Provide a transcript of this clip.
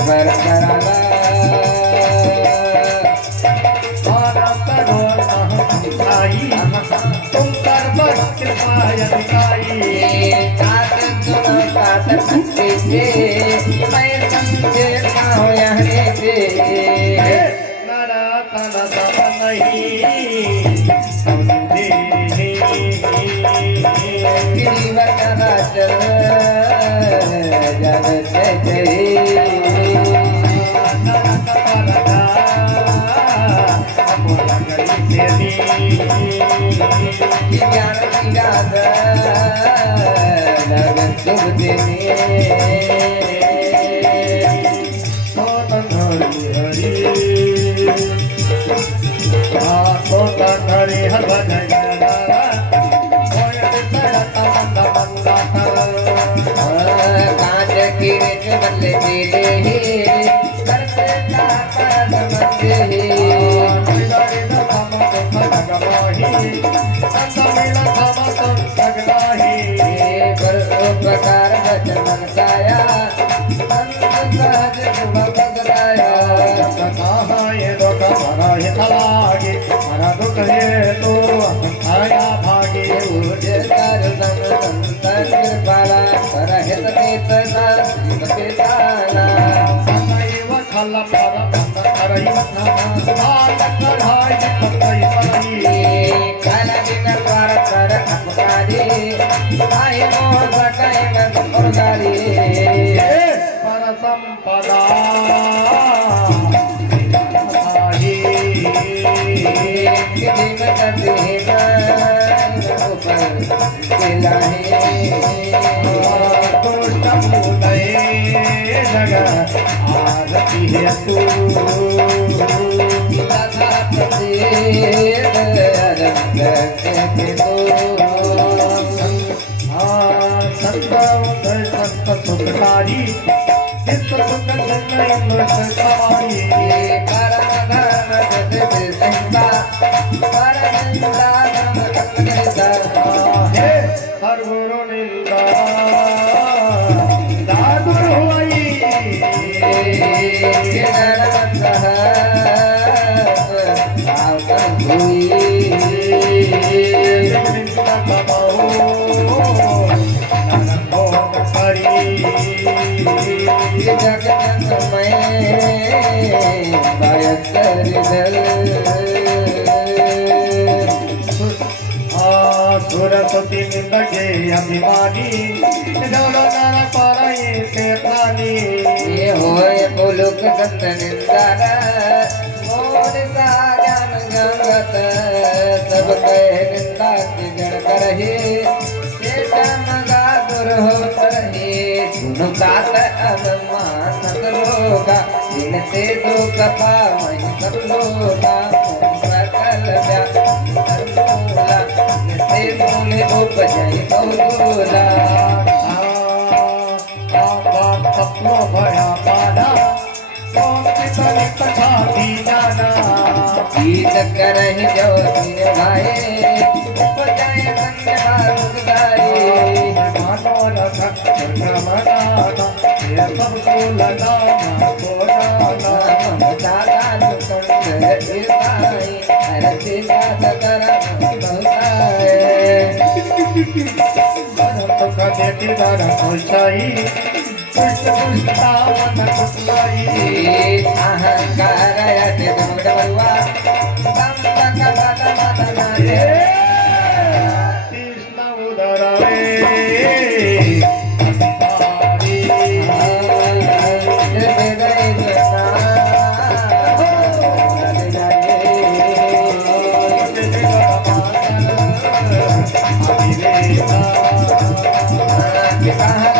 बर कराला तुम सर्व कृपा मैं समझे पाऊँ यहाँ से नरातन सब नहीं समझे गिरिव चराचर जगत ज्ञान विराग जगत शुभ देने हरे हर भजन कांच की बल्ले तेरे करता प्रकार वचन मनसाया सहज भगराया आया भागे कृपाला करहित खल पर काला बिना द्वार कर अपकारी आई मोह सकाई में गुरगारी पर संपदा किसी में करते ऊपर खिलाए आरती है तू संत सुखकारी हर गुरु निंदा दादुर हुई सुरपति निंदगे अभिमानी जौलो नारा पाराये से प्राणी ये होए पुलुक दंत निंदार मोर सा ज्ञान गंगत सब कहे निंदा की जड़ करही शेषा मगा दुर हो तरही सुनु तात अवमान लोगा जिनते दो कपा वही सब लोगा सकल व्याकरणूला जिनते बोले उपजय बहुला तत्व भया पाना कौन कथा दी जाना गीत करहि जो सिर भाए उपजय संग बारुद गाए मानो रथ मनाना ये सब को लगाना कोराना दादा सुंद इरसाई हरति जात करम बहुताए सुख देती दर खुशाई पुष्ट पुष्टा मन खुशाई अहंकार यति दुर्गवा तम तक पद मदनाए कृष्ण उदर कहाँ